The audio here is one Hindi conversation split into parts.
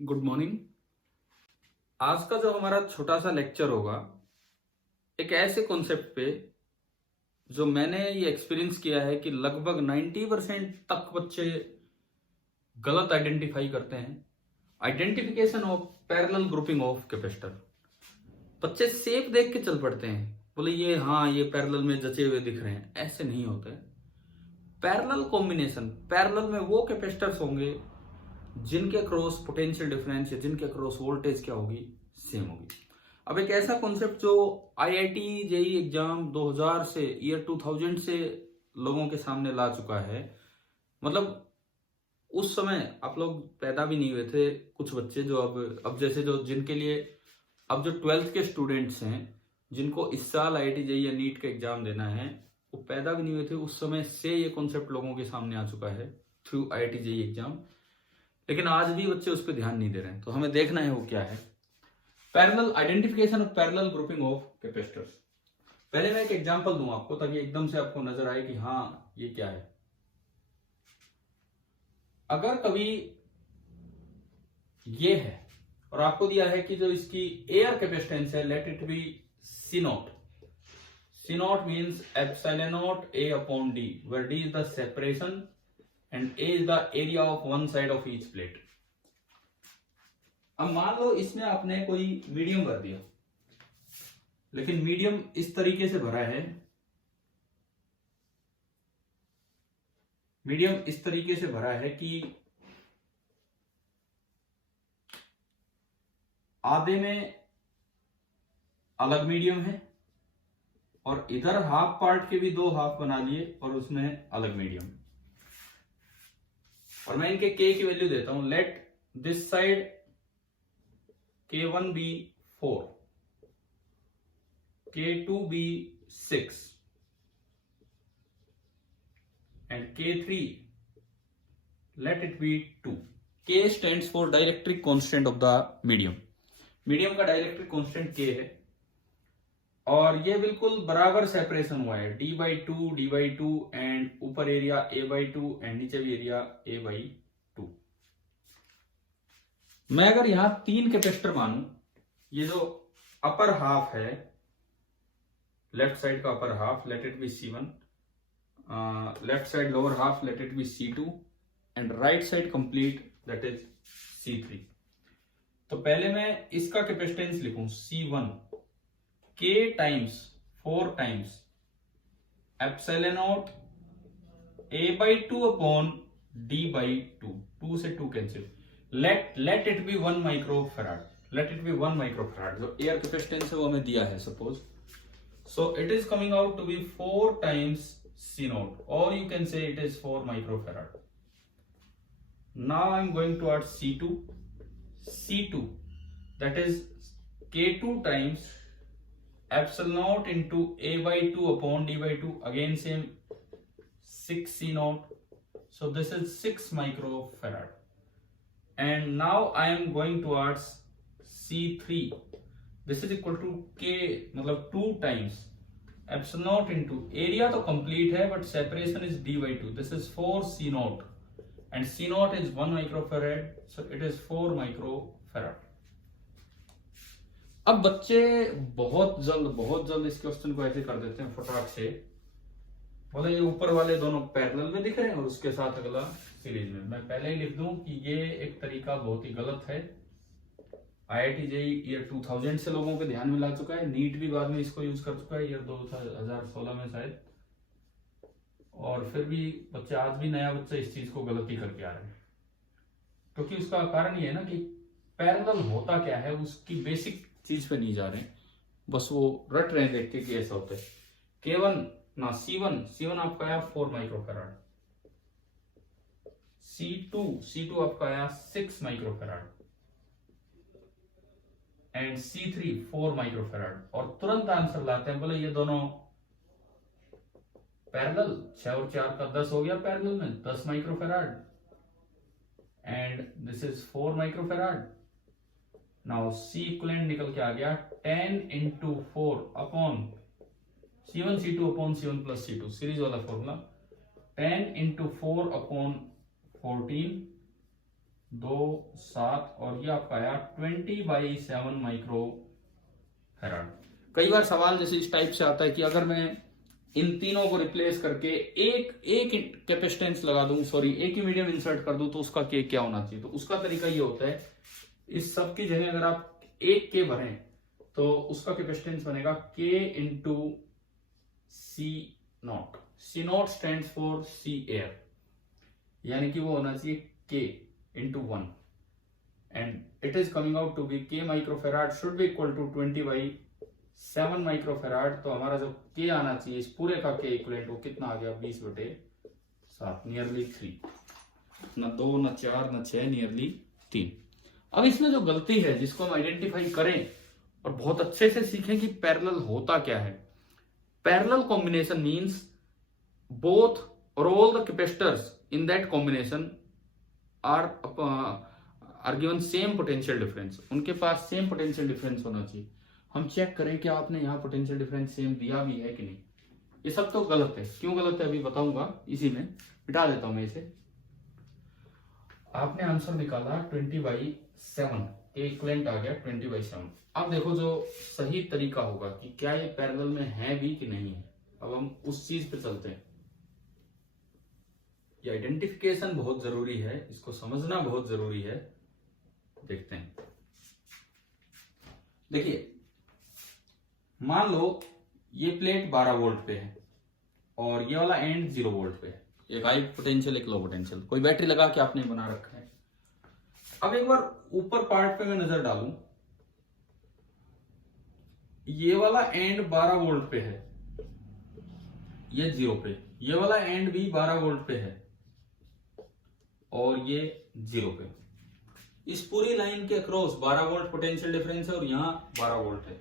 Good morning. आज का जो हमारा छोटा सा लेक्चर होगा एक ऐसे कॉन्सेप्ट पे जो मैंने ये एक्सपीरियंस किया है कि लगभग 90% तक बच्चे गलत आइडेंटिफाई करते हैं। Identification of parallel grouping of capacitor. बच्चे सेप देख के चल पड़ते हैं, बोले ये हाँ ये पैरेलल में जचे हुए दिख रहे हैं। ऐसे नहीं होते। पैरेलल कॉम्बिनेशन, पैरेलल में वो कैपेसिटर्स होंगे जिनके क्रॉस पोटेंशियल डिफरेंस या जिनके क्रॉस वोल्टेज क्या होगी, सेम होगी। अब एक ऐसा कॉन्सेप्ट जो आईआईटी जेई एग्जाम 2000 से ईयर 2000 से लोगों के सामने ला चुका है। मतलब उस समय आप लोग पैदा भी नहीं हुए थे, कुछ बच्चे जो अब जैसे जो जिनके लिए अब जो 12th के स्टूडेंट्स हैं जिनको इस साल आईआईटी जेई या नीट का एग्जाम देना है, वो पैदा भी नहीं हुए थे उस समय से ये कॉन्सेप्ट लोगों के सामने आ चुका है थ्रू आईआईटी जेई एग्जाम। लेकिन आज भी बच्चे उस पर ध्यान नहीं दे रहे हैं, तो हमें देखना है वो क्या है। Parallel identification of parallel grouping of capacitors. पहले मैं एक एग्जांपल दूं आपको ताकि एकदम से आपको नजर आए कि हाँ ये क्या है। अगर कभी ये है और आपको दिया है कि जो इसकी एयर कैपेसिटेंस है, let it be C naught. C naught means epsilon naught A upon D, where D is the separation and A is the area of one side of each plate। अब मान लो इसमें आपने कोई मीडियम भर दिया, लेकिन मीडियम इस तरीके से भरा है, मीडियम इस तरीके से भरा है कि आधे में अलग मीडियम है और इधर हाफ पार्ट के भी दो हाफ बना लिए और उसमें अलग मीडियम। और मैं इनके k की वैल्यू देता हूं। Let this side k1 be 4, k2 be 6 and k3 let it be 2। k stands for dielectric constant of the medium. Medium का डाइलेक्ट्रिक कांस्टेंट k है और ये बिल्कुल बराबर सेपरेशन हुआ है, d/2 एंड ऊपर एरिया a/2 एंड नीचे भी एरिया a/2। मैं अगर यहां 3 कैपेसिटर मानूं, ये जो अपर हाफ है, लेफ्ट साइड का upper half late it B C1, left side lower half late it B C2 and right side complete that is C3। तो पहले मैं इसका कैपेसिटेंस लिखूं C1 k times 4 times epsilon not a/2 upon d/2, 2 से 2 cancel. Late it B 1 microfarad, late it B 1 microfarad. जो एयर कैपेसिटेंस है वो हमें दिया है suppose, so it is coming out to be 4 times C naught और you can say it is 4 microfarad. Now I am going towards C2 that is k2 times epsilon naught into a/2 upon d/2, again same 6 C naught, so this is 6 microfarad। and now I am going towards C3, this is equal to k मतलब 2 times epsilon naught into area तो complete है but separation is d/2, this is 4 C naught and C naught is 1 microfarad, so it is 4 microfarad। अब बच्चे बहुत जल्द इस क्वेश्चन को ऐसे कर देते हैं फटाक से, बोले ये ऊपर वाले दोनों पैरेलल में दिख रहे हैं और उसके साथ अगला सीरीज में। मैं पहले ही लिख दूं कि ये एक तरीका बहुत ही गलत है। आईआईटी जेई ईयर 2000 से लोगों के ध्यान में ला चुका है, नीट भी बाद में इसको यूज कर चुका है ईयर 2016 में शायद, और फिर भी बच्चे आज भी नया बच्चा इस चीज को गलती करके आ रहे हैं। क्योंकि उसका कारण ये है ना कि पैरेलल होता क्या है उसकी बेसिक चीज पे नहीं जा रहे हैं, बस वो रट रहे हैं देख के कि ऐसा होता है। K1 ना C1 आपका आया 4 माइक्रोफैराड, C2 आपका आया 6 माइक्रोफैराड एंड C3 4 माइक्रोफैराड। और तुरंत आंसर लाते हैं, बोले ये दोनों पैरेलल, 6 और 4 का 10 हो गया पैरेलल में, 10 microfarad and this is 4 microfarad. Now C equivalent निकल के आ गया 10 into 4 upon C1 C2 upon C1 plus C2, series वाला फॉर्मूला। 10 into 4 अपॉन 14 7 और ये आपका आया 20/7 माइक्रो फैराड। कई बार सवाल जैसे इस टाइप से आता है कि अगर मैं इन तीनों को रिप्लेस करके एक कैपेसिटेंस लगा दूं, सॉरी एक ही मीडियम इंसर्ट कर दूं, तो उसका के क्या होना चाहिए। तो उसका तरीका ये होता है, इस सब की जगह अगर आप एक के भरें तो उसका कैपेसिटेंस बनेगा K into C naught. C naught stand for C air, यानी कि वो होना चाहिए K into 1 and it is coming out to be K microfarad should be equal to 20/7 microfarad. तो हमारा जो के आना चाहिए इस पूरे का के इक्वलेंट वो कितना आ गया 20/7, नियरली 3, न 2 न 4 न 6, नियरली 3। अब इसमें जो गलती है जिसको हम आइडेंटिफाई करें और बहुत अच्छे से सीखें कि पैरेलल होता क्या है। पैरेलल कॉम्बिनेशन मींस बोथ और all the capacitors in that combination are given same potential difference. उनके पास सेम पोटेंशियल डिफरेंस होना चाहिए। हम चेक करें कि आपने यहाँ पोटेंशियल डिफरेंस सेम दिया भी है कि नहीं। ये सब तो गलत है। क्यों गलत है अभी बताऊंगा, इसी में मिटा देता हूं मैं इसे। आपने आंसर निकाला 20/7, के इक्वलेंट आ गया 20/7। अब देखो जो सही तरीका होगा कि क्या ये पैरेलल में है भी कि नहीं है। अब हम उस चीज पे चलते हैं। ये आइडेंटिफिकेशन बहुत जरूरी है, इसको समझना बहुत जरूरी है। देखते हैं, देखिए मान लो ये प्लेट 12 वोल्ट पे है और ये वाला एंड 0 वोल्ट पे है। एक हाई पोटेंशियल एक लो पोटेंशियल, कोई बैटरी लगा के आपने बना रखा है। अब एक बार ऊपर पार्ट पे मैं नजर डालूं, ये वाला एंड 12 वोल्ट पे है, ये 0 पे, ये वाला एंड भी 12 वोल्ट पे है और ये 0 पे। इस पूरी लाइन के अक्रॉस 12 वोल्ट पोटेंशियल डिफरेंस है और यहां 12 वोल्ट है।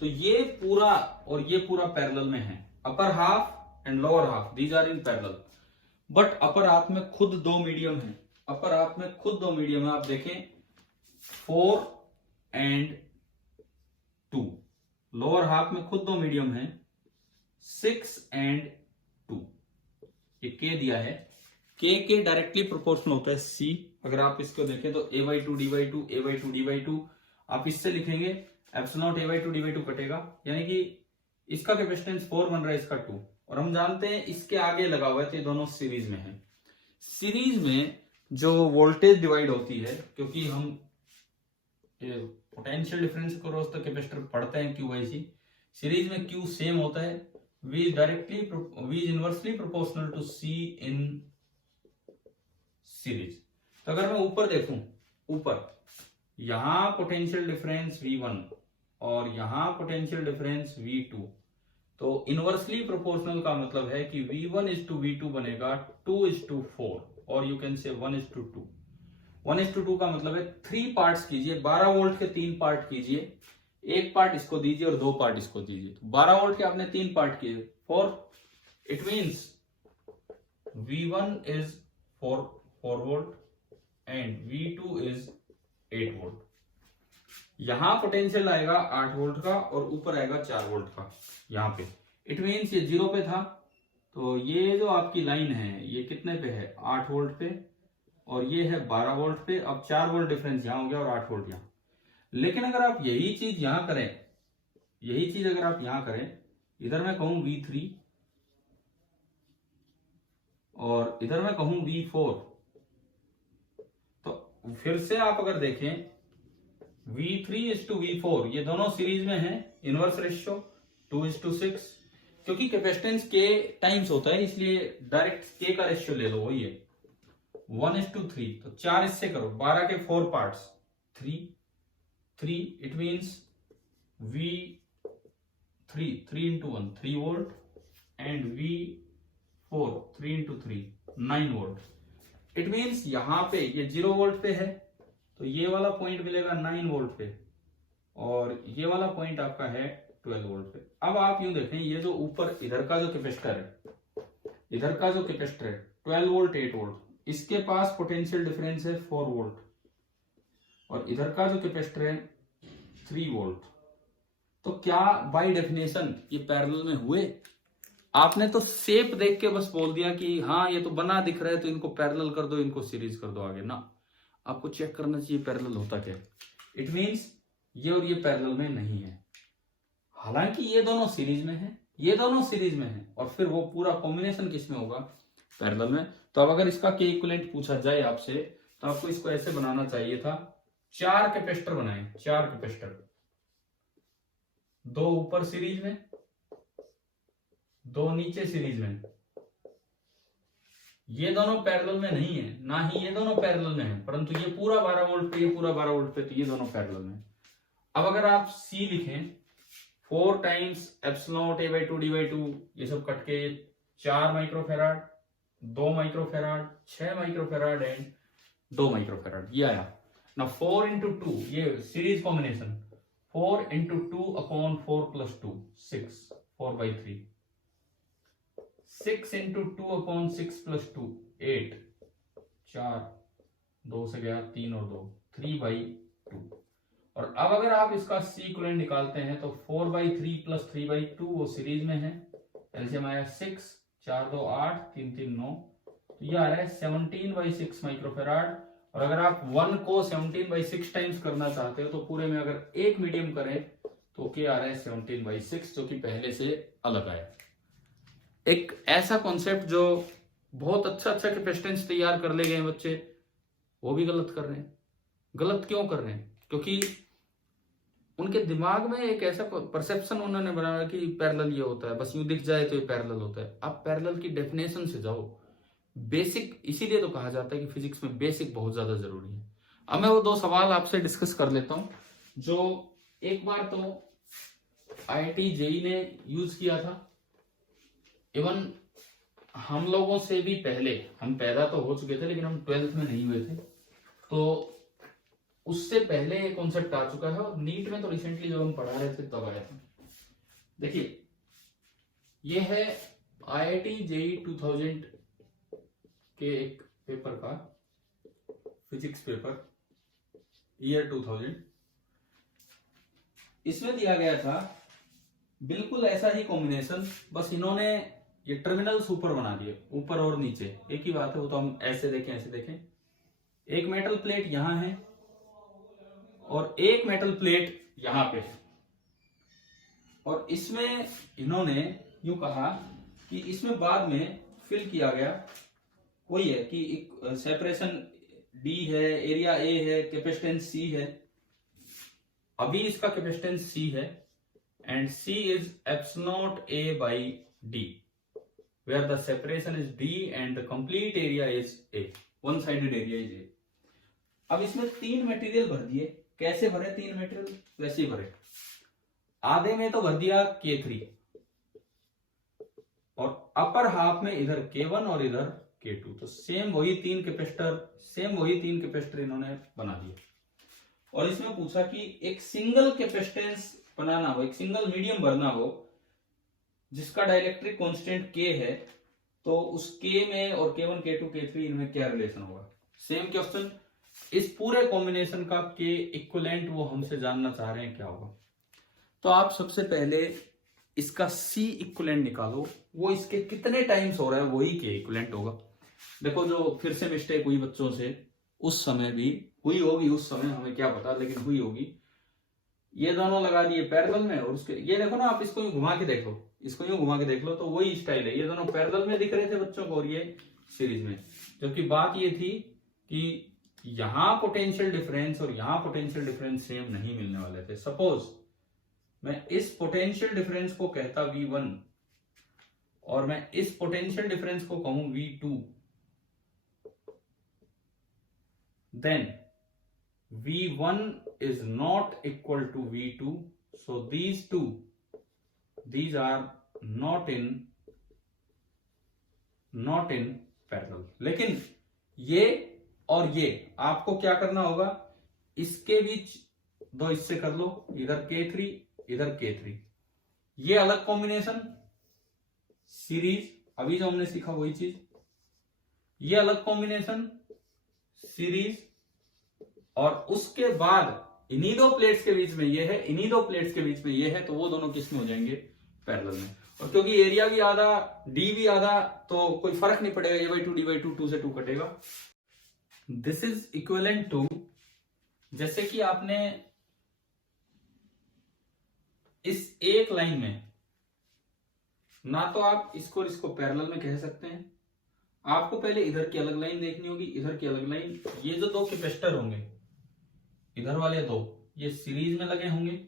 तो ये पूरा और ये पूरा पैरेलल में है। Upper half and lower half these are in parallel, but upper half में खुद दो मीडियम है। अपर हाफ में खुद दो मीडियम है। आप देखें 4 एंड 2। लोअर हाफ में खुद दो मीडियम है 6 एंड 2। ये के दिया है, के डायरेक्टली प्रोपोर्शनल होता है सी। अगर आप इसको देखें तो a/2 d/2 a/2 d/2, आप इससे लिखेंगे एप्सिलॉन a/2 d/2 कटेगा, यानी कि इसका कैपेसिटेंस 4 बन रहा है, इसका 2। और हम जानते हैं इसके आगे लगा हुआ है तो ये दोनों सीरीज में है। सीरीज में जो वोल्टेज डिवाइड होती है, क्योंकि हम पोटेंशियल डिफरेंस को रोज तक कैपेसिटर पढ़ते हैं Q/C, सीरीज में Q सेम होता है, V is inversely proportional to C in series. तो अगर मैं ऊपर देखूं, ऊपर यहां पोटेंशियल डिफरेंस V1 और यहां पोटेंशियल डिफरेंस V2, तो इनवर्सली प्रोपोर्शनल का मतलब है कि V1:V2 बनेगा 2:4 और यू कैन से 1:2। 1:2 का मतलब है 3 पार्ट्स कीजिए, 12 वोल्ट के 3 पार्ट कीजिए, एक पार्ट इसको दीजिए और 2 पार्ट इसको दीजिए। तो 12 वोल्ट के आपने 3 पार्ट किए 4, it means V1 is 4 volt and V2 is 8 volt. यहां पोटेंशियल आएगा 8 वोल्ट का और ऊपर आएगा 4 वोल्ट का यहां पे। इट मींस ये 0 पे था, तो ये जो आपकी लाइन है ये कितने पे है 8 वोल्ट पे और ये है 12 वोल्ट पे। अब 4 वोल्ट डिफरेंस यहां हो गया और 8 वोल्ट यहां। लेकिन अगर आप यही चीज यहां करें, यही चीज अगर आप यहां करें, इधर मैं कहूं V3 और इधर मैं कहूं V4, तो फिर से आप अगर देखें V3:V4, ये दोनों सीरीज में है, इनवर्स रेशियो 2:6। क्योंकि कैपेसिटेंस के टाइम्स होता है इसलिए डायरेक्ट के का रेशियो ले लो, वही है 1:3। तो 4 इससे करो, 12 के 4 parts 3, it means V3 3:1 3 volt and V4 3:3 9 volt. It means यहां पे ये 0 वोल्ट पे है तो ये वाला पॉइंट मिलेगा 9 वोल्ट पे और ये वाला पॉइंट आपका है 12 वोल्ट पे। अब आप यूं देखें, ये जो ऊपर इधर का जो कैपेसिटर है, इधर का जो कैपेसिटर है 12 वोल्ट 8 वोल्ट, इसके पास पोटेंशियल डिफरेंस है 4 वोल्ट और इधर का जो कैपेसिटर है 3 वोल्ट। तो क्या बाय डेफिनेशन ये पैरेलल में हुए? आपने तो शेप देख के बस बोल दिया कि हाँ ये तो बना दिख रहा है तो इनको पैरेलल कर दो, इनको सीरीज कर दो आगे ना। आपको चेक करना चाहिए पैरेलल होता क्या है। इट मीन्स ये और ये पैरेलल में नहीं है, हालांकि ये दोनों सीरीज में है, ये दोनों सीरीज में है, और फिर वो पूरा कॉम्बिनेशन किस में होगा, पैरेलल में। तो अब अगर इसका के इक्विवेलेंट पूछा जाए आपसे तो आपको इसको ऐसे बनाना चाहिए था, 4 कैपेसिटर बनाए, 4 कैपेसिटर, 2 ऊपर सीरीज में, 2 नीचे सीरीज में। ये दोनों पैरेलल में नहीं है, ना ही ये दोनों पैरेलल में है, परंतु ये पूरा 12 वोल्ट पे, ये पूरा 12 वोल्ट पे, तो ये दोनों पैरेलल में। अब अगर आप सी लिखें 4 times epsilon not a/2 d/2, ये सब कट के 4 microfarad, 2 microfarad, 6 microfarad and 2 microfarad, ये आया ना। 4 into 2, ये series combination, 4 into 2 upon 4 plus 2, 6, 4/3, 6 into 2 upon 6 plus 2, 8, 4, 2 से गया 3 और 2, 3/2। और अब अगर आप इसका सी इक्विवेलेंट निकालते हैं तो 4/3 plus 3/2 वो सीरीज में है, एलसीएम आया 6, 4 2 8, 3 3 9, तो ये आ रहा है 17/6 माइक्रोफेराड। और अगर आप 1 को 17/6 टाइम्स करना चाहते हो तो पूरे में अगर एक मीडियम करें तो क्या आ रहा है 17/6, जो कि पहले से अलग आया। एक ऐसा कॉन्सेप्ट जो बहुत अच्छा कैपेसिटेंस तैयार कर ले गए बच्चे, वो भी गलत कर रहे हैं। गलत क्यों कर रहे हैं? क्योंकि उनके दिमाग में एक ऐसा परसेप्शन उन्होंने बनाया कि पैरेलल ये होता है, बस यूं दिख जाए तो ये पैरेलल होता है। आप पैरेलल की डेफिनेशन से जाओ, बेसिक, इसीलिए तो कहा जाता है कि फिजिक्स में बेसिक बहुत ज्यादा जरूरी है। अब मैं वो 2 सवाल आपसे डिस्कस कर लेता हूं जो एक बार तो IIT JEE ने यूज किया था, इवन हम लोगों से भी पहले, हम पैदा तो हो चुके थे लेकिन हम 12th में नहीं हुए थे, तो उससे पहले ये कॉन्सेप्ट आ चुका है, और नीट में तो रिसेंटली जब हम पढ़ा रहे थे तब आया था। देखिए ये है IIT JEE 2000 के एक पेपर का फिजिक्स पेपर, ईयर 2000। इसमें दिया गया था बिल्कुल ऐसा ही कॉम्बिनेशन, बस इन्होंने ये टर्मिनल्स ऊपर बना दिए, ऊपर और नीचे एक ही बात है। वो तो हम ऐसे देखें, ऐसे देखें, एक मेटल प्लेट यहां है और एक मेटल प्लेट यहां पे है, और इसमें इन्होंने यूं कहा कि इसमें बाद में फिल किया गया, वही है कि एक सेपरेशन D है, एरिया A है, कैपेसिटेंस C है। अभी इसका कैपेसिटेंस C है and C is epsilon not A/D, where the separation is D and the complete area is A, one sided area is A। अब इसमें 3 मटेरियल भर दिए। कैसे भरे 3 मटेरियल? वैसे ही भरे। आधे में तो भर दिया K3, और अपर हाफ में इधर K1 और इधर K2, तो सेम वही 3 कैपेसिटर इन्होंने बना दिए। और इसमें पूछा कि एक सिंगल कैपेसिटेंस बनाना हो, एक सिंगल मीडियम भरना हो जिसका डाइलेक्ट्रिक कांस्टेंट K है, तो उस K में और K1 K2 K3 इनमें क्या रिलेशन होगा। सेम क्वेश्चन, इस पूरे कॉम्बिनेशन का K इक्विवेलेंट वो हमसे जानना चाह रहे हैं क्या होगा। तो आप सबसे पहले इसका C इक्विवेलेंट निकालो, वो इसके कितने टाइम्स हो रहा है वही K इक्विवेलेंट होगा। देखो जो फिर से मिस्टेक हुई बच्चों से, उस समय भी हुई होगी, उस समय हमें क्या पता, लेकिन हुई होगी। ये दोनों लगा दिए पैरेलल में, और उसके ये देखो ना, आप इसको यूं घुमा के देख लो, इसको यूं घुमा के देख लो, तो वही स्टाइल है। ये दोनों पैरेलल में दिख रहे थे बच्चों को और ये सीरीज में, जबकि बात ये थी कि यहां पोटेंशियल डिफरेंस और यहां पोटेंशियल डिफरेंस सेम नहीं मिलने वाले थे। सपोज मैं इस पोटेंशियल डिफरेंस को कहता V1 और मैं इस पोटेंशियल डिफरेंस को कहूं V2, then V1 is not equal to V2, so these are not in parallel। लेकिन ये और ये आपको क्या करना होगा, इसके बीच 2 इससे कर लो, इधर K3 इधर K3, ये अलग कॉम्बिनेशन सीरीज, अभी जो हमने सीखा वही चीज, ये अलग कॉम्बिनेशन सीरीज, और उसके बाद इन्हीं 2 प्लेट्स के बीच में ये है, इन्हीं 2 प्लेट्स के बीच में ये है, तो वो दोनों किस में हो जाएंगे, पैरेलल में। और क्योंकि एरिया भी आधा, D भी आधा, तो कोई फर्क नहीं पड़ेगा, A/2 D/2, 2 से 2 कटेगा। दिस इज इक्विवेलेंट टू, जैसे कि आपने इस एक लाइन में, ना तो आप इसको और इसको पैरेलल में कह सकते हैं, आपको पहले इधर की अलग लाइन देखनी होगी, इधर की अलग लाइन। ये जो दो कैपेसिटर होंगे, इधर वाले दो, ये सीरीज में लगे होंगे,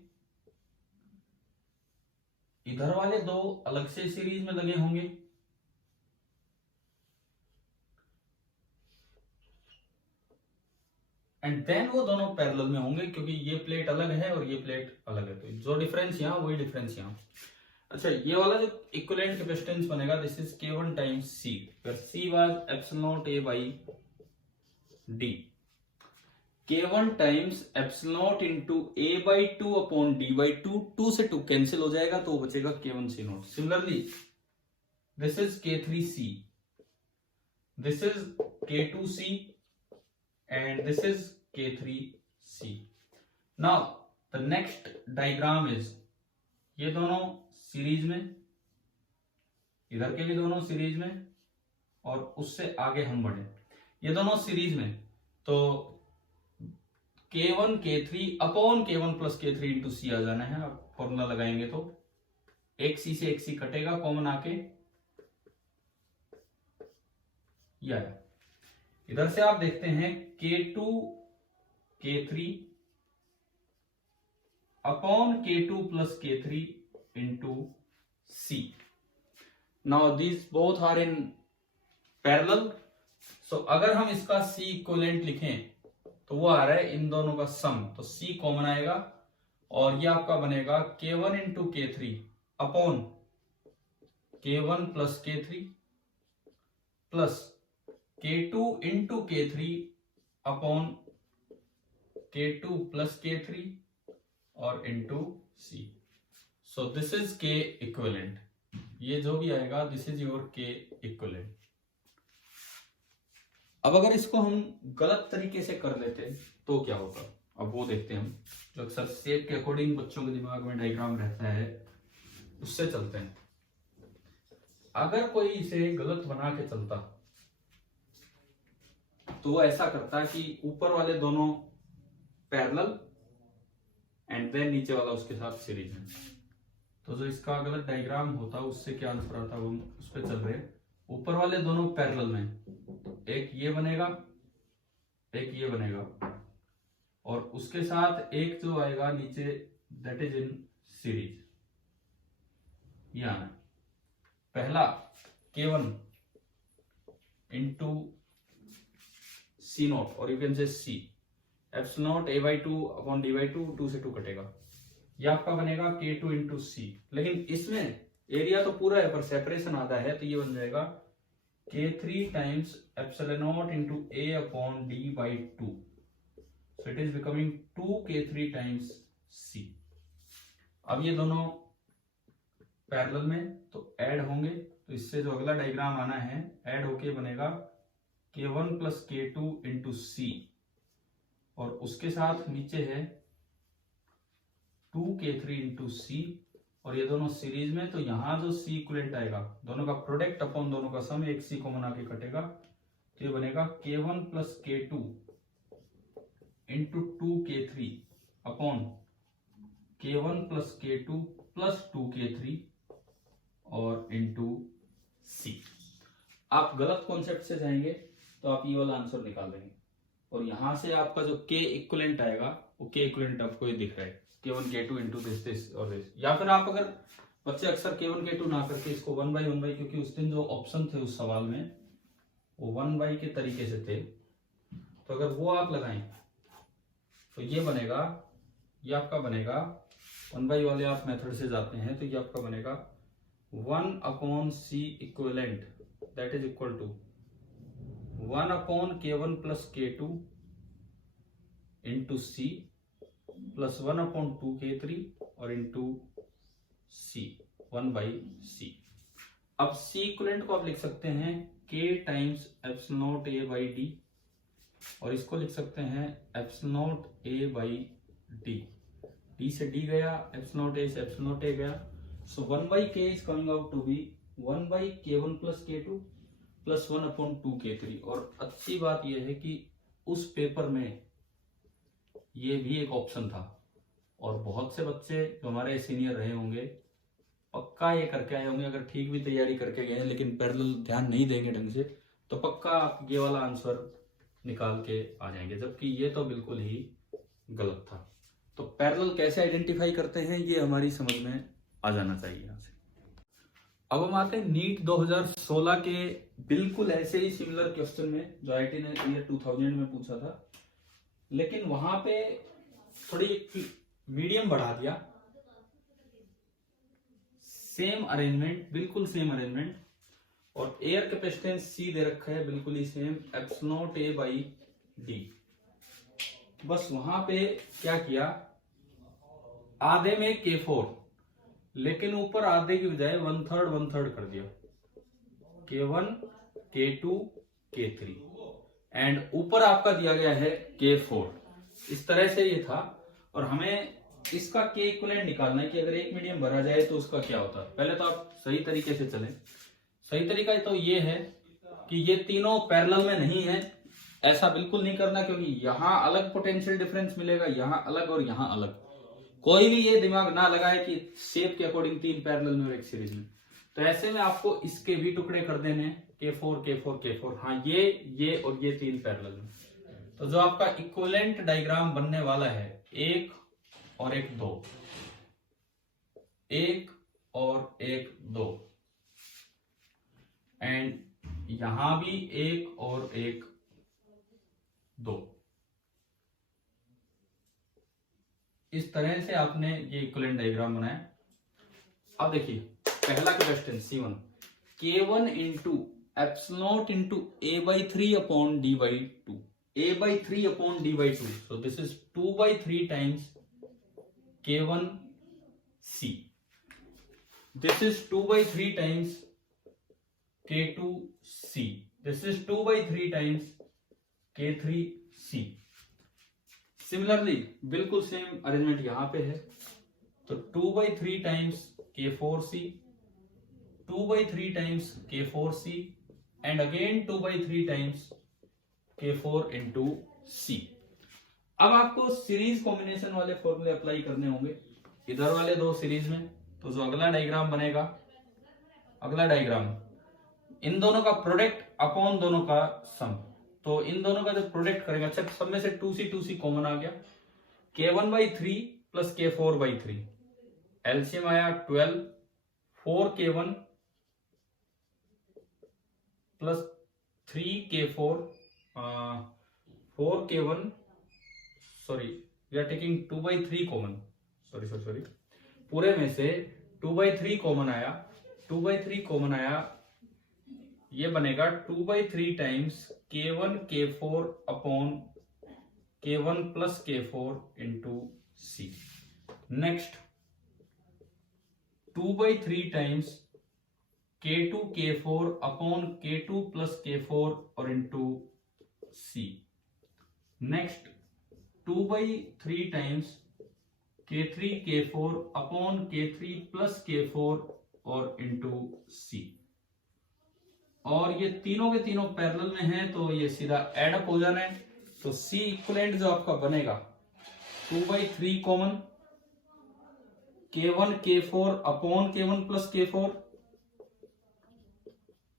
इधर वाले दो अलग से सीरीज में लगे होंगे, एंड देन वो दोनों पैरेलल में होंगे, क्योंकि ये प्लेट अलग है और ये प्लेट अलग है, तो जो डिफरेंस यहां वही डिफरेंस यहां। अच्छा, ये वाला जो इक्विवेलेंट कैपेसिटेंस बनेगा, this is K1 times C, where C was epsilon naught A by D. K1 times epsilon naught into A by 2 upon D by 2, 2 से 2 कैंसिल हो जाएगा तो बचेगा K1 C naught. Similarly, this is K3 C, this is K2 C, and this is K3 C. Now the next diagram is, ये दोनों सीरीज में, इधर के भी दोनों सीरीज में, और उससे आगे हम बढ़े, ये दोनों सीरीज में, तो K1 K3 upon K1 plus K3 into C आ जाना है। आप फॉर्मूला लगाएंगे तो एक C से एक C कटेगा, कॉमन आके ये आया। इधर से आप देखते हैं K2 K3 upon K2 plus K3 into C. Now these both are in parallel. So अगर हम इसका C इक्विवेलेंट लिखें तो वो आ रहा है इन दोनों का सम, तो C कॉमन आएगा और ये आपका बनेगा K1 into K3 upon K1 plus K3 plus K2 into K3 upon K2 plus K3 और into C. So this is K equivalent. ये जो भी आएगा this is your K equivalent. अब अगर इसको हम गलत तरीके से कर लेते तो क्या होगा, अब वो देखते हैं हम। जो अक्सर शेप के अकॉर्डिंग बच्चों के दिमाग में डायग्राम रहता है उससे चलते हैं। अगर कोई इसे गलत बना के चलता तो वो ऐसा करता कि ऊपर वाले दोनों पैरेलल एंड देन नीचे वाला उसके साथ सीरीज में। तो जो इसका गलत डायग्राम होता उससे क्या आंसर आता वो हम उस पर चल रहे हैं। ऊपर वाले दोनों पैरेलल में, तो एक ये बनेगा, एक ये बनेगा, और उसके साथ एक जो आएगा नीचे दैट इज इन सीरीज। ये आना पहला K1 इंटू C नॉट, और यू कैन से C epsilon not A by 2 upon D by 2, 2 से 2 कटेगा, ये आपका बनेगा K2 इंटू C। लेकिन इसमें एरिया तो पूरा है पर सेपरेशन आधा है, तो ये बन जाएगा K3 times epsilon not into A upon D by 2, so it is becoming 2K3 times C। अब ये दोनों पैरेलल में तो ऐड होंगे, तो इससे जो अगला डायग्राम आना है ऐड होके बनेगा K1 plus K2 into C, और उसके साथ नीचे है 2K3 इंटू C, और ये दोनों सीरीज में, तो यहां जो C इक्विवेलेंट आएगा दोनों का प्रोडक्ट अपॉन दोनों का सम, एक C कॉमन आके कटेगा, तो ये बनेगा K1 plus K2 into 2K3 upon K1 plus K2 plus 2K3 और इंटू C। आप गलत कॉन्सेप्ट से जाएंगे तो आप ये वाला आंसर निकाल देंगे, और यहां से आपका जो K इक्विवेलेंट आएगा वो K इक्विवेलेंट आपको ये दिख रहा है K1 K2 इंटू दिस और दिस। या फिर आप अगर बच्चे अक्सर K1 K2 ना करके इसको 1 by 1 by, क्योंकि उस दिन जो ऑप्शन थे उस सवाल में वो 1 by के तरीके से थे, तो अगर वो आप लगाएं तो ये बनेगा, ये आपका बनेगा 1 by वाले आप मेथड से जाते हैं तो ये आपका बनेगा 1 upon C equivalent that is equal to 1 upon K1 plus K2 into C plus 1 upon 2K3 और इंटू C 1 by C। अब C इक्विवेलेंट को आप लिख सकते हैं K times epsilon not A by D, और इसको लिख सकते हैं एप्सिलॉन not A by D। D से D गया, एप्सिलॉन नॉट A से एप्सिलॉन नॉट A गया, so 1 by K is coming out to be 1 by K1 plus K2 plus 1 upon 2K3। और अच्छी बात यह है कि उस पेपर में ये भी एक ऑप्शन था, और बहुत से बच्चे जो हमारे सीनियर रहे होंगे पक्का ये करके आए होंगे, अगर ठीक भी तैयारी करके गए लेकिन पैरेलल ध्यान नहीं देंगे ढंग से तो पक्का आप ये वाला आंसर निकाल के आ जाएंगे, जबकि ये तो बिल्कुल ही गलत था। तो पैरेलल कैसे आइडेंटिफाई करते हैं ये हमारी समझ में आ जाना चाहिए यहाँ से। अब हम आते हैं नीट 2016 के बिल्कुल ऐसे ही सिमिलर क्वेश्चन में जो आईआईटी ने ईयर 2000 में पूछा था, लेकिन वहां पे थोड़ी मीडियम बढ़ा दिया। सेम अरेंजमेंट, बिल्कुल सेम अरेंजमेंट, और एयर कैपेसिटेंस सी दे रखा है बिल्कुल ही same epsilon A by D. बस वहां पे क्या किया, आधे में K4, लेकिन ऊपर आधे की बजाय 1/3 कर दिया, K1 K2 K3, एंड ऊपर आपका दिया गया है K4। इस तरह से ये था, और हमें इसका K इक्विवेलेंट निकालना है कि अगर एक मीडियम भरा जाए तो उसका क्या होता है। पहले तो आप सही तरीके से चलें। सही तरीका तो ये है कि ये तीनों पैरेलल में नहीं है, ऐसा बिल्कुल नहीं करना, क्योंकि यहां अलग पोटेंशियल डिफरेंस मिलेगा, यहां अलग और यहां अलग। कोई भी ये दिमाग ना लगाए कि शेप के अकॉर्डिंग तीन पैरेलल में और एक सीरीज में। तो ऐसे में आपको इसके भी टुकड़े कर देने, K4 K4 K4, हाँ ये और ये तीन पैरेलल में। तो जो आपका इक्विवेलेंट डायग्राम बनने वाला है, 1 और 1 2, 1 और 1 2, एंड यहां भी 1 और 1 2। इस तरह से आपने ये इक्विवेलेंट डायग्राम बनाया। अब देखिए पहला capacitance C1, K1 into epsilon into A/3 upon D/2, A/3 upon D/2, so this is 2/3 times K1C, this is 2/3 times K2C, this is 2/3 times K3C। Similarly बिल्कुल सेम अरेंजमेंट यहां पे है, तो 2/3 times K4C, 2/3 times K4C, and again 2/3 times K4 into C। अब आपको सीरीज कॉम्बिनेशन वाले फॉर्मूले अप्लाई करने होंगे इधर वाले दो सीरीज में। तो जो अगला डायग्राम बनेगा, अगला डायग्राम इन दोनों का प्रोडक्ट अपॉन दोनों का सम, तो इन दोनों का जो प्रोडक्ट करेगा, अच्छा सब में से 2C कॉमन आ गया, K1/3 प्लस K4/3, एलसीएम आया 12, 4K1 plus 3K4, 4K1, sorry we are taking 2/3 common, sorry पूरे में से 2/3 कॉमन आया, 2/3 कॉमन आया, ये बनेगा 2/3 times K1 K4 upon K1 plus K4 into C। Next 2/3 times K2 K4 upon K2 plus K4 और into C। Next 2/3 times K3 K4 upon K3 plus K4 और इंटू C। और ये तीनों के तीनों पैरेलल में हैं, तो ये सीधा एड अप हो जाना है। तो C इक्विवेलेंट जो आपका बनेगा 2/3 common, K1 K4 upon K1 plus K4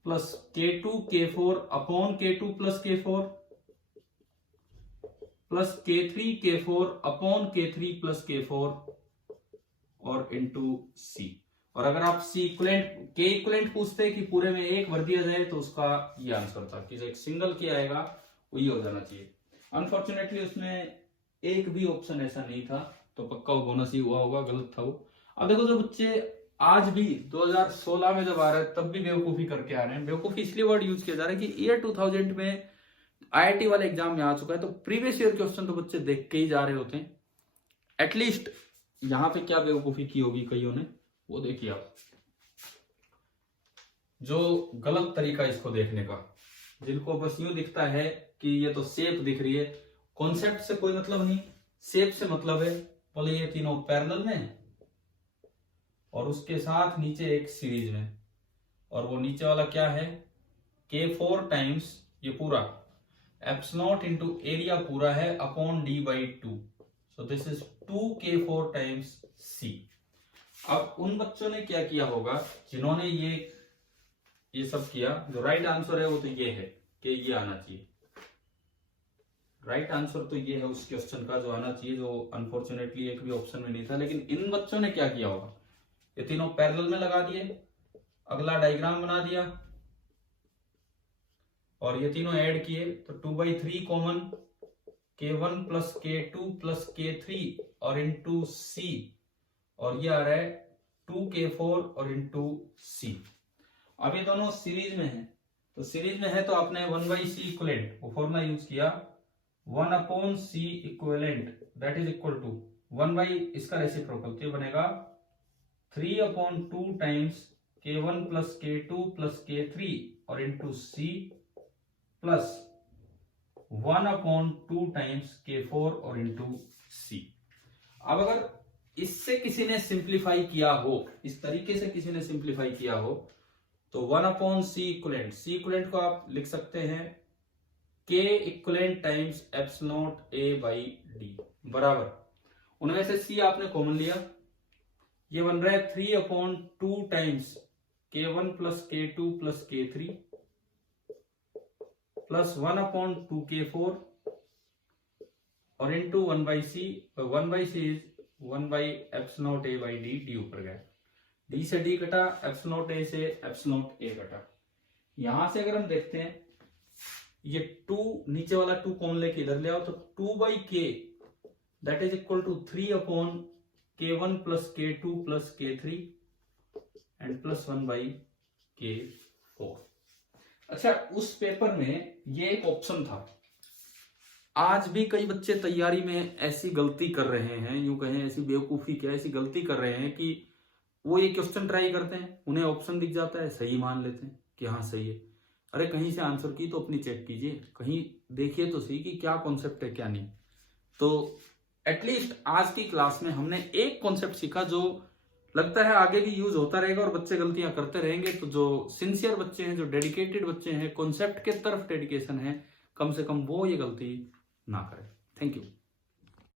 plus K2 K4 upon K2 plus K4 plus K3 K4 upon K3 plus K4 और इंटू C। और अगर आप C इक्विवेलेंट K इक्विवेलेंट पूछते कि पूरे में एक भर दिया जाए तो उसका ये आंसर था कि जो एक सिंगल K आएगा वो ये हो जाना चाहिए। अनफॉर्चुनेटली उसमें एक भी ऑप्शन ऐसा नहीं था, तो पक्का वो बोनस ही हुआ होगा, गलत था वो। अब देखो जो बच्चे आज भी 2016 में जब आ रहे हैं तब भी बेवकूफी करके आ रहे हैं, बेवकूफी इसलिए वर्ड यूज किया जा रहा है कि ईयर 2000 में आईआईटी वाले एग्जाम में आ चुका है, तो प्रीवियस ईयर क्वेश्चन तो बच्चे देख के ही जा रहे होते हैं। एटलीस्ट यहां पे क्या बेवकूफी की होगी कईयों ने, वो देखिए आप, जो गलत तरीका इसको देखने का, जिनको बस यूं दिखता है कि ये तो शेप दिख रही है, कॉन्सेप्ट से कोई मतलब नहीं, शेप से मतलब है। बोले ये तीनों पैरेलल में और उसके साथ नीचे एक सीरीज में, और वो नीचे वाला क्या है K4 टाइम्स ये पूरा एप्सिलॉन इंटू एरिया पूरा है upon D by 2, so this is 2k4 times c। अब उन बच्चों ने क्या किया होगा जिन्होंने ये सब किया, जो राइट आंसर है वो तो ये है कि ये आना चाहिए, राइट आंसर तो ये है उस क्वेश्चन का जो आना चाहिए, जो अनफॉर्चुनेटली एक भी ऑप्शन में नहीं था। लेकिन इन बच्चों ने क्या किया होगा, ये तीनों पैरेलल में लगा दिए, अगला डायग्राम बना दिया और ये तीनों ऐड किए तो 2/3 common, k1 plus k2 plus k3 और इंटू c, और ये आ रहा है 2k4 और इंटू c। अब ये दोनों सीरीज में है, तो सीरीज में है तो आपने 1/c इक्विवेलेंट वो फॉर्मूला यूज किया, 1/c equivalent that is equal to 1 इसका रेसिप्रोकल तो बनेगा 3/2 times k1 plus k2 plus k3 और into c plus 1/2 times k4 और इंटू c। अब अगर इससे किसी ने सिंप्लीफाई किया हो, इस तरीके से किसी ने सिंप्लीफाई किया हो, तो 1/c इक्विवेलेंट, c इक्विवेलेंट को आप लिख सकते हैं k equivalent times epsilon a by d बराबर, उनमें से c आपने कॉमन लिया, ये बन रहा है 3/2 times k1 plus k2 plus k3 plus 1/2 k4 और इंटू 1/c, 1/c इज 1/एप्सिलॉन a बाई d ऊपर गया, d से d कटा, एप्सिलॉन a से एप्सिलॉन a कटा। यहां से अगर हम देखते हैं ये 2 नीचे वाला 2 कॉमन लेके इधर ले आओ तो 2/k that is equal to 3/k1 plus k2 plus k3 and plus 1/k4। अच्छा, उस पेपर में ये एक ऑप्शन था, आज भी कई बच्चे तैयारी में ऐसी गलती कर रहे हैं, यूं कहें ऐसी बेवकूफी क्या, ऐसी गलती कर रहे हैं कि वो ये क्वेश्चन ट्राई करते हैं, उन्हें ऑप्शन दिख जाता है, सही मान लेते हैं कि हाँ सही है। अरे कहीं से आंसर की तो अपनी चेक कीजिए, कहीं देखिए तो सही कि क्या कॉन्सेप्ट है क्या नहीं। तो एटलीस्ट आज की क्लास में हमने एक कॉन्सेप्ट सीखा जो लगता है आगे भी यूज होता रहेगा और बच्चे गलतियां करते रहेंगे। तो जो सिंसियर बच्चे हैं, जो डेडिकेटेड बच्चे हैं, कॉन्सेप्ट के तरफ डेडिकेशन है, कम से कम वो ये गलती ना करें। Thank you.